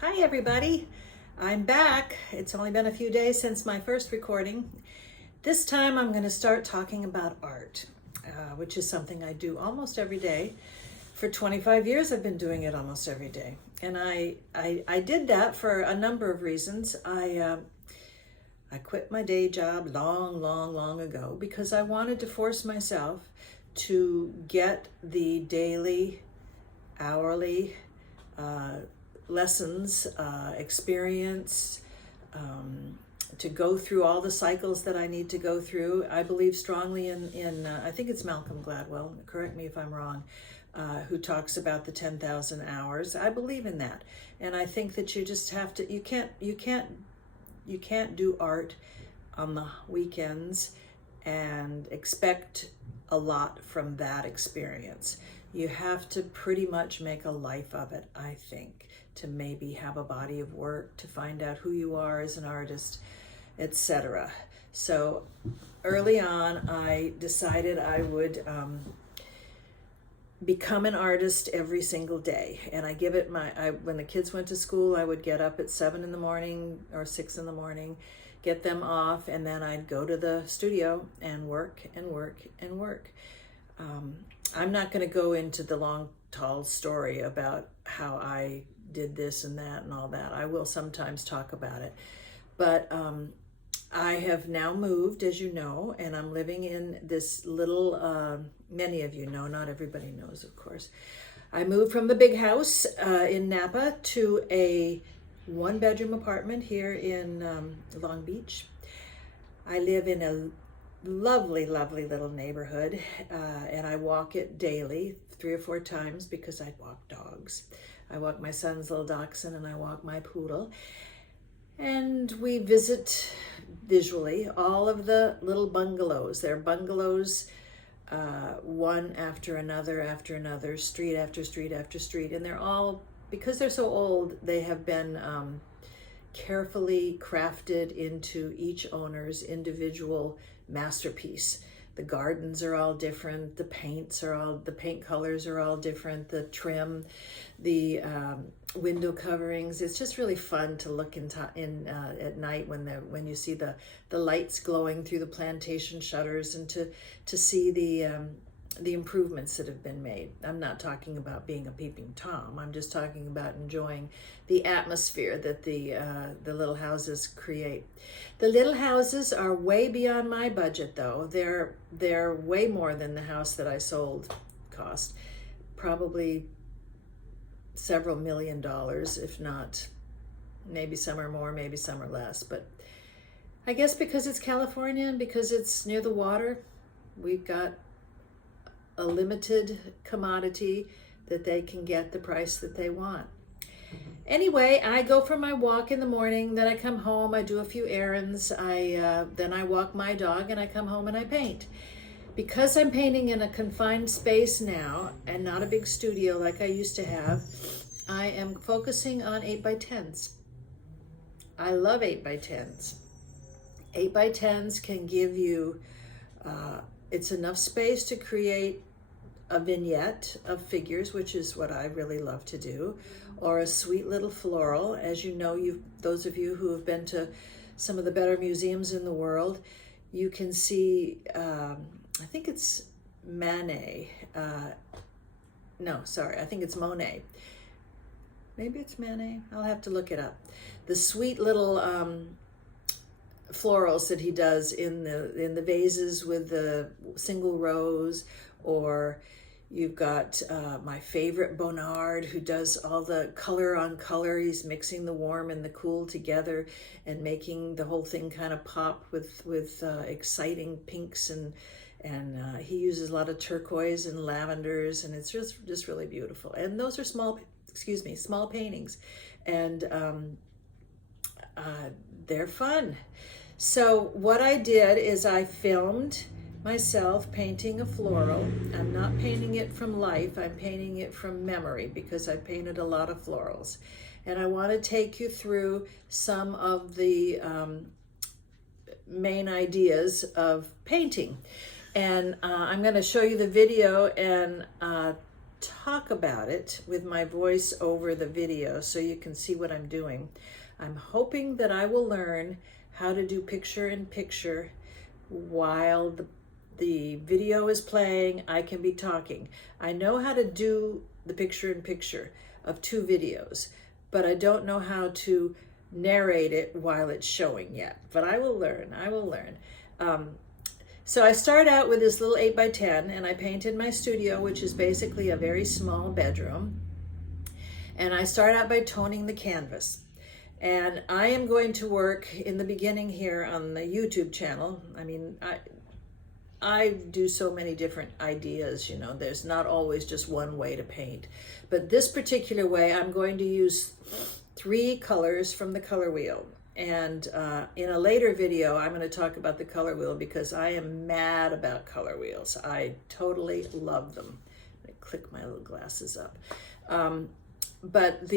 Hi everybody, I'm back. It's only been a few days since my first recording. This time I'm going to start talking about art, which is something I do almost every day. For 25 years I've been doing it almost every day. And I did that for a number of reasons. I quit my day job long ago because I wanted to force myself to get the daily, hourly, lessons, experience, to go through all the cycles that I need to go through. I believe strongly in I think it's Malcolm Gladwell, correct me if I'm wrong, who talks about the 10,000 hours. I believe in that. And I think that you just have to, you can't do art on the weekends and expect a lot from that experience. You have to pretty much make a life of it, I think, to maybe have a body of work, to find out who you are as an artist, etc. So early on, I decided I would become an artist every single day. And I give it when the kids went to school, I would get up at 7 in the morning or 6 in the morning, get them off, and then I'd go to the studio and work and work and work. I'm not going to go into the long, tall story about how I did this and that and all that. I will sometimes talk about it. But I have now moved, as you know, and I'm living in this little, many of you know, not everybody knows, of course. I moved from the big house in Napa to a one-bedroom apartment here in Long Beach. I live in a lovely little neighborhood, and I walk it daily 3 or 4 times because I walk dogs. I walk my son's little dachshund and I walk my poodle, and we visit visually all of the little bungalows. They're bungalows, one after another, street after street after street, and they're all, because they're so old, they have been carefully crafted into each owner's individual masterpiece. The gardens are all different, the paint colors are all different, the trim, the window coverings. It's just really fun to look in at night when you see the lights glowing through the plantation shutters, and to see the improvements that have been made. I'm not talking about being a peeping Tom. I'm just talking about enjoying the atmosphere that the little houses create. The little houses are way beyond my budget, though. They're way more than the house that I sold cost. Probably several $1,000,000, if not, maybe some are more, maybe some are less. But I guess because it's California and because it's near the water, we've got a limited commodity that they can get the price that they want. Anyway, I go for my walk in the morning, then I come home, I do a few errands, then I walk my dog, and I come home and I paint. Because I'm painting in a confined space now and not a big studio like I used to have, I am focusing on 8x10s. I love 8x10s. 8x10s can give you, it's enough space to create a vignette of figures, which is what I really love to do, or a sweet little floral. As you know, those of you who have been to some of the better museums in the world, you can see, I think it's Manet. No, sorry, I think it's Monet. Maybe it's Manet. I'll have to look it up. The sweet little florals that he does in the vases with the single rows, or you've got my favorite Bonnard, who does all the color on color. He's mixing the warm and the cool together and making the whole thing kind of pop with exciting pinks, and he uses a lot of turquoise and lavenders, and it's just really beautiful. And those are small paintings, and they're fun. So what I did is I filmed myself painting a floral. I'm not painting it from life, I'm painting it from memory, because I painted a lot of florals. And I want to take you through some of the main ideas of painting. And I'm going to show you the video and talk about it with my voice over the video so you can see what I'm doing. I'm hoping that I will learn how to do picture-in-picture while the video is playing. I can be talking. I know how to do the picture-in-picture of 2 videos, but I don't know how to narrate it while it's showing yet. But I will learn. I will learn. So I start out with this little 8x10, and I painted my studio, which is basically a very small bedroom. And I start out by toning the canvas. And I am going to work in the beginning here on the YouTube channel. I mean, I do so many different ideas, you know, there's not always just one way to paint. But this particular way, I'm going to use 3 colors from the color wheel. And in a later video, I'm going to talk about the color wheel because I am mad about color wheels. I totally love them. I click my little glasses up. But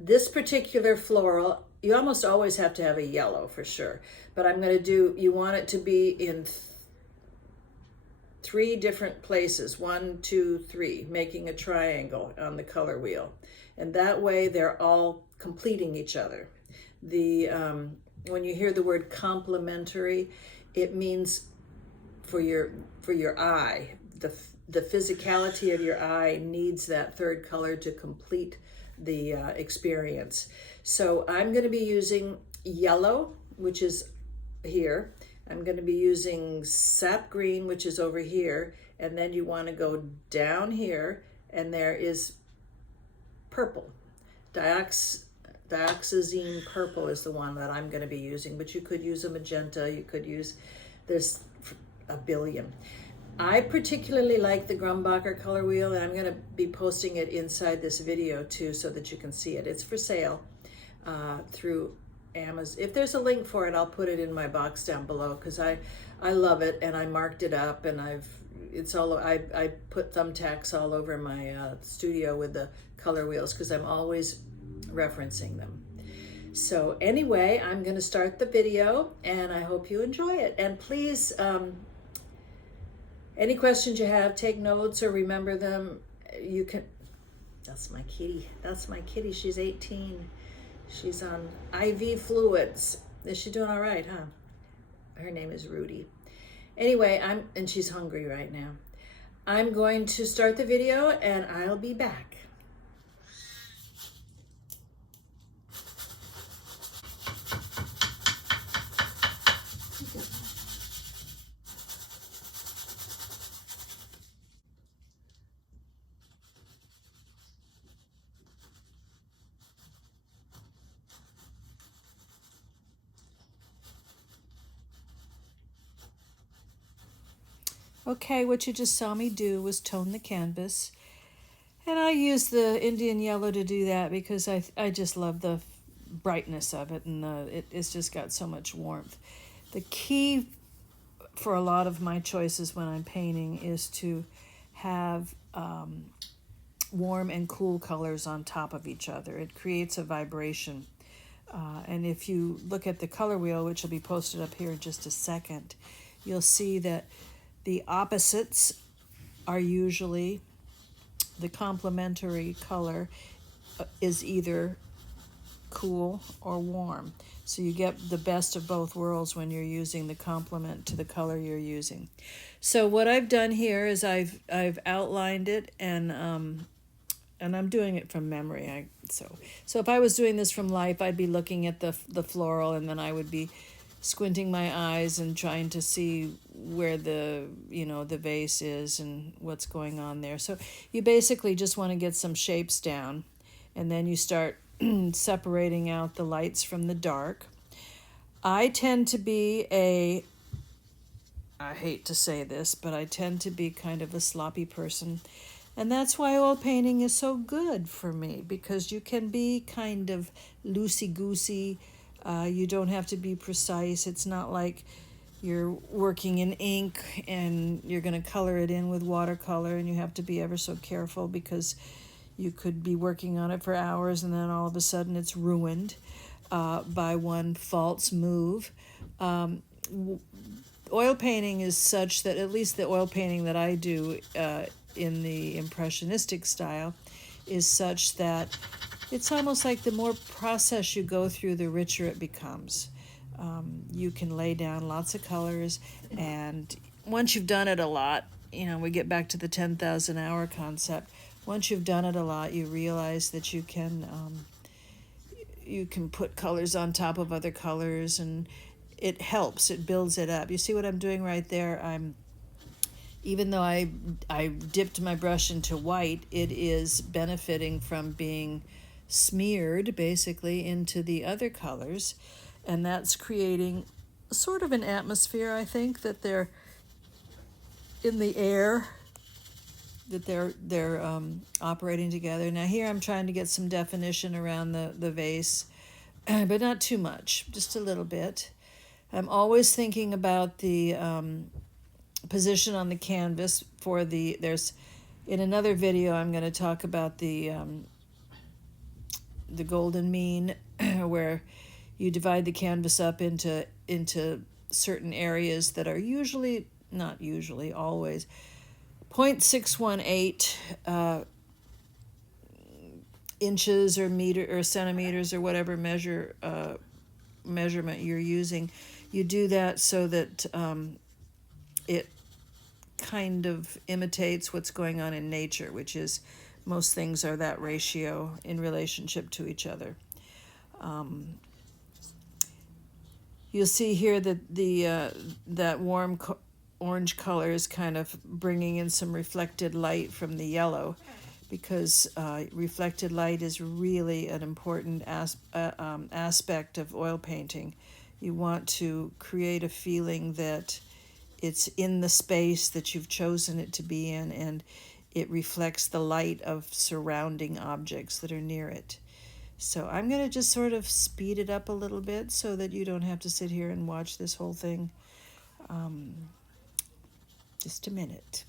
this particular floral, you almost always have to have a yellow for sure. But I'm going to do, you want it to be in 3 different places, 1, 2, 3, making a triangle on the color wheel. And that way they're all completing each other. When you hear the word complementary, it means for your eye, the physicality of your eye needs that 3rd color to complete the experience. So I'm going to be using yellow, which is here. I'm going to be using sap green, which is over here, and then you want to go down here, and there is purple. Dioxazine purple is the one that I'm going to be using, but you could use a magenta, you could use, there's a billion. I particularly like the Grumbacher color wheel, and I'm going to be posting it inside this video too so that you can see it. It's for sale through Amazon. If there's a link for it, I'll put it in my box down below because I love it, and I marked it up, and I put thumbtacks all over my studio with the color wheels because I'm always referencing them. So anyway, I'm going to start the video, and I hope you enjoy it. And please, any questions you have, take notes or remember them. You can, that's my kitty. That's my kitty. She's 18. She's on IV fluids. Is she doing all right, huh? Her name is Rudy. Anyway, and she's hungry right now. I'm going to start the video, and I'll be back. Okay, what you just saw me do was tone the canvas. And I use the Indian yellow to do that because I just love the brightness of it, and it's just got so much warmth. The key for a lot of my choices when I'm painting is to have warm and cool colors on top of each other. It creates a vibration. And if you look at the color wheel, which will be posted up here in just a second, you'll see that the opposites are usually, the complementary color is either cool or warm. So you get the best of both worlds when you're using the complement to the color you're using. So what I've done here is I've outlined it, and I'm doing it from memory. So if I was doing this from life, I'd be looking at the floral, and then I would be squinting my eyes and trying to see where the vase is and what's going on there. So you basically just want to get some shapes down, and then you start separating out the lights from the dark. I tend to be I hate to say this, but I tend to be kind of a sloppy person. And that's why oil painting is so good for me, because you can be kind of loosey-goosey. You don't have to be precise. It's not like you're working in ink and you're going to color it in with watercolor, and you have to be ever so careful because you could be working on it for hours and then all of a sudden it's ruined by one false move. Oil painting is such that, at least the oil painting that I do, in the impressionistic style is such that it's almost like the more process you go through, the richer it becomes. You can lay down lots of colors, and once you've done it a lot, we get back to the 10,000 hour concept. Once you've done it a lot, you realize that you can put colors on top of other colors, and it helps. It builds it up. You see what I'm doing right there? Even though I dipped my brush into white, it is benefiting from being smeared basically into the other colors, and that's creating sort of an atmosphere, I think, that they're in the air, that they're operating together. Now here I'm trying to get some definition around the vase, but not too much, just a little bit. I'm always thinking about the position on the canvas for there's in another video I'm going to talk about the golden mean, where you divide the canvas up into certain areas that are not usually, always 0.618 inches or meter or centimeters or whatever measurement you're using. You do that so that it kind of imitates what's going on in nature, which is most things are that ratio in relationship to each other. You'll see here that that warm orange color is kind of bringing in some reflected light from the yellow, because reflected light is really an important aspect of oil painting. You want to create a feeling that it's in the space that you've chosen it to be in, and it reflects the light of surrounding objects that are near it. So I'm going to just sort of speed it up a little bit so that you don't have to sit here and watch this whole thing. Just a minute.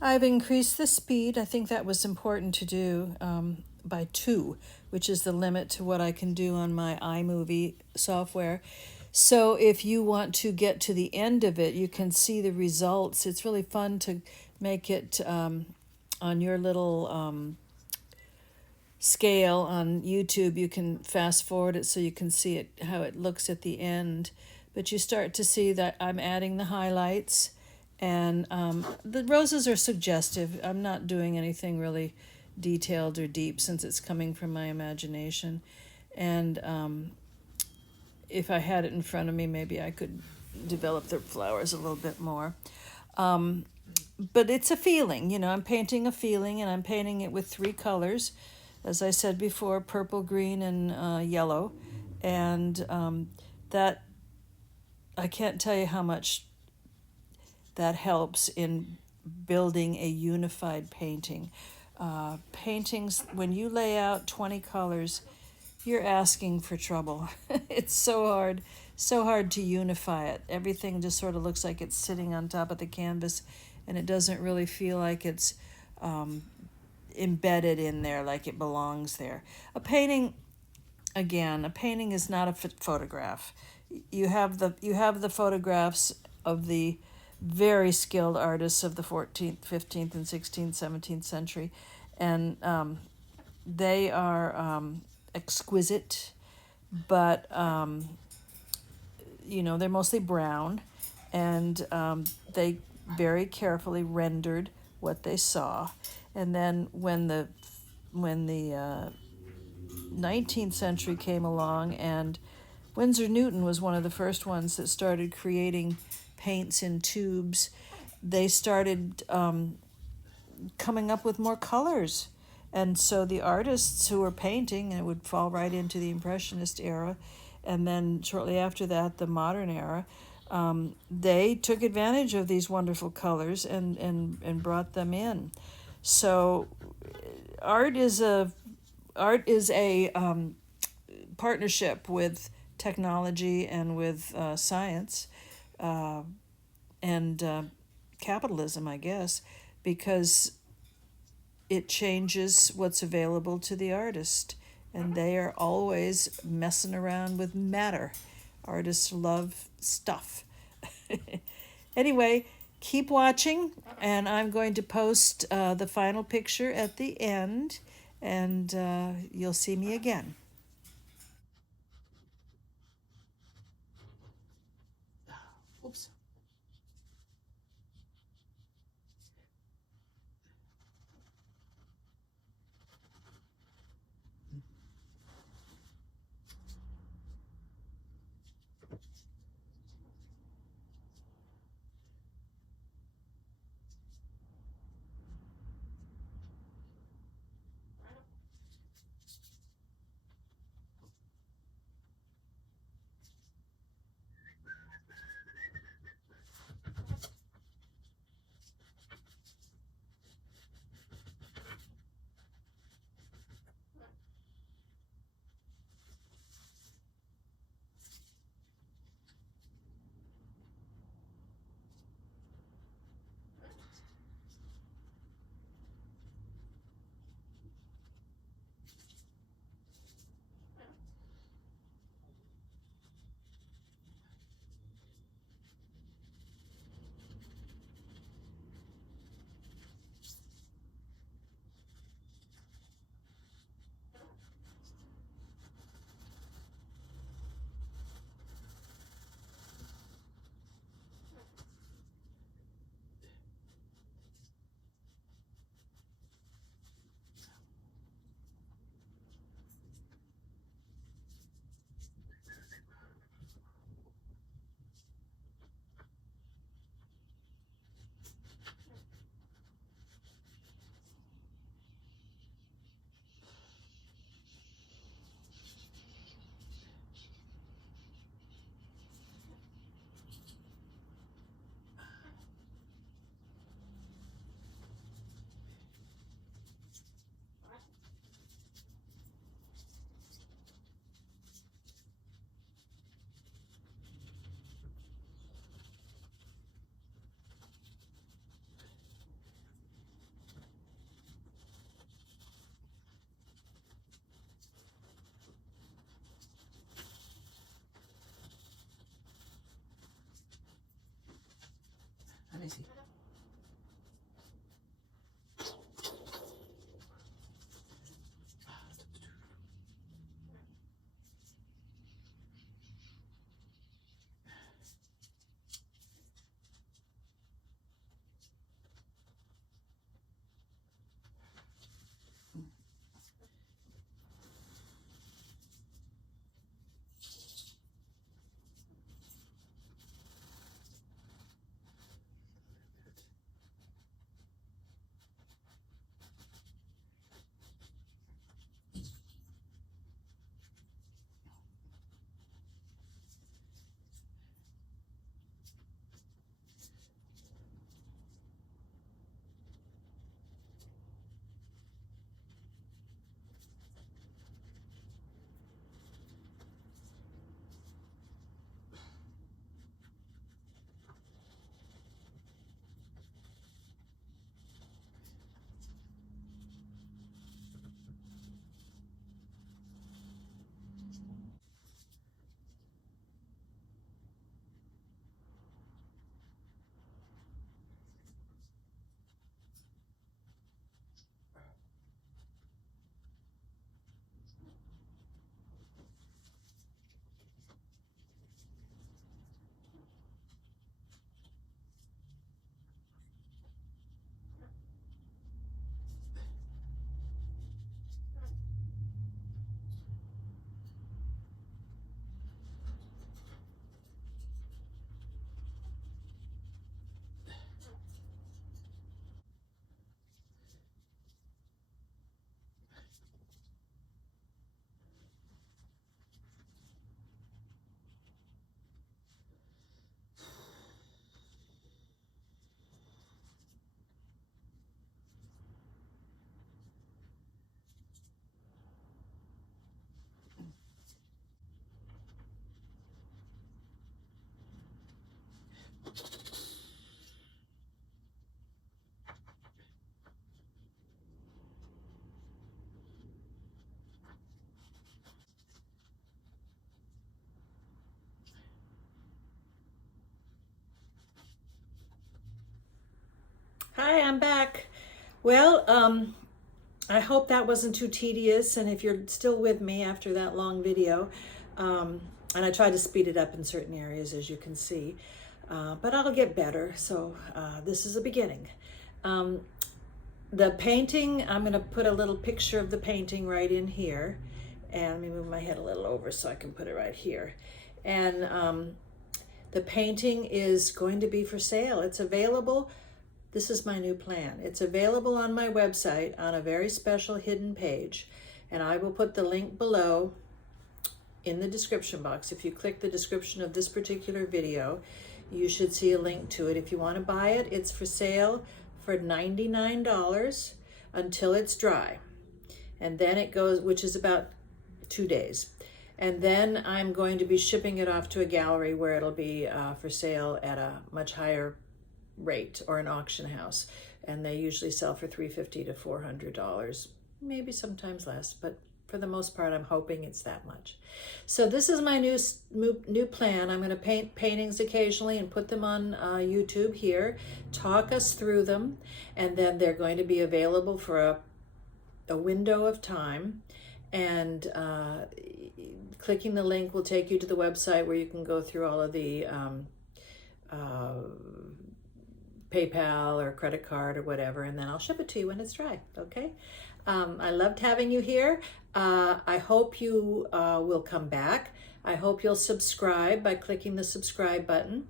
I've increased the speed. I think that was important to do, by 2, which is the limit to what I can do on my iMovie software. So if you want to get to the end of it, you can see the results. It's really fun to make it on your little scale on YouTube. You can fast forward it so you can see it, how it looks at the end. But you start to see that I'm adding the highlights, and the roses are suggestive. I'm not doing anything really detailed or deep since it's coming from my imagination. And if I had it in front of me, maybe I could develop the flowers a little bit more. But it's a feeling, I'm painting a feeling, and I'm painting it with 3 colors. As I said before, purple, green, and yellow. And that, I can't tell you how much that helps in building a unified painting. Paintings, when you lay out 20 colors, you're asking for trouble. It's so hard to unify it. Everything just sort of looks like it's sitting on top of the canvas, and it doesn't really feel like it's embedded in there, like it belongs there. A painting is not a photograph. You have the photographs of the very skilled artists of the 14th, 15th, and 16th, 17th century, and they are exquisite, but they're mostly brown, and they very carefully rendered what they saw, and then when the 19th century came along, and Winsor Newton was one of the first ones that started creating paints in tubes. They started coming up with more colors. And so the artists who were painting, and it would fall right into the Impressionist era, and then shortly after that, the modern era, they took advantage of these wonderful colors and brought them in. So art is a partnership with technology and with science and capitalism, I guess, because it changes what's available to the artist, and they are always messing around with matter. Artists love stuff. Anyway, keep watching, and I'm going to post the final picture at the end, and you'll see me again. Oops. Let me see. Hi, I'm back. Well, I hope that wasn't too tedious, and if you're still with me after that long video, and I tried to speed it up in certain areas, as you can see, but I'll get better, so this is a beginning. The painting, I'm going to put a little picture of the painting right in here, and let me move my head a little over so I can put it right here. And the painting is going to be for sale. It's available. This is my new plan. It's available on my website on a very special hidden page, and I will put the link below in the description box. If you click the description of this particular video, you should see a link to it. If you want to buy it, it's for sale for $99 until it's dry. And then it goes, which is about 2 days. And then I'm going to be shipping it off to a gallery where it'll be for sale at a much higher rate, or an auction house, and they usually sell for $350 to $400, maybe sometimes less, but for the most part I'm hoping it's that much. So this is my new plan. I'm going to paint paintings occasionally and put them on YouTube here, talk us through them, and then they're going to be available for a window of time, and clicking the link will take you to the website where you can go through all of the PayPal or credit card or whatever, and then I'll ship it to you when it's dry, okay? I loved having you here. I hope you will come back. I hope you'll subscribe by clicking the subscribe button.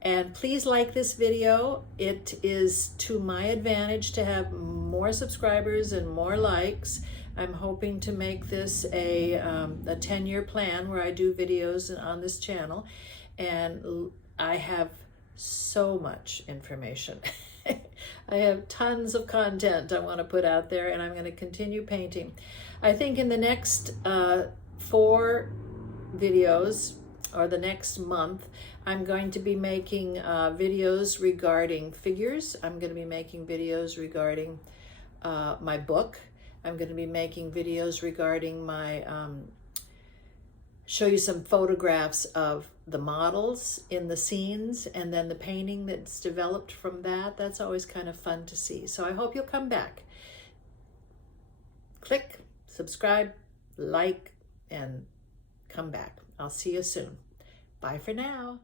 And please like this video. It is to my advantage to have more subscribers and more likes. I'm hoping to make this a 10-year plan where I do videos on this channel, and I have so much information. I have tons of content I want to put out there, and I'm going to continue painting. I think in the next 4 videos, or the next month, I'm going to be making videos regarding figures. I'm going to be making videos regarding my book. I'm going to be making videos regarding my show you some photographs of the models in the scenes, and then the painting that's developed from that. That's always kind of fun to see. So I hope you'll come back. Click, subscribe, like, and come back. I'll see you soon. Bye for now.